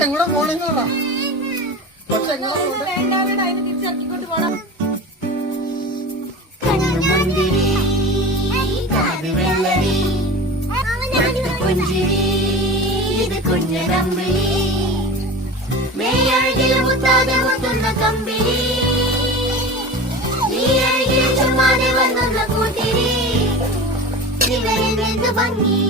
കൊച്ചെങ്ങടെ പോണെന്നോടാ കൊച്ചെങ്ങടെ തിരിച്ചിറക്കിക്കൊണ്ട് പോണം. കുഞ്ഞനമ്പിളി മെയ്യഴകിൽ മുത്താതെ മുത്തുന്ന കമ്പിളി നീ അഴകിൽ ചുമ്മാതെ വന്നുന്ന കൂട്ടിരി ഇവരിൽ നിന്ന് ഭംഗി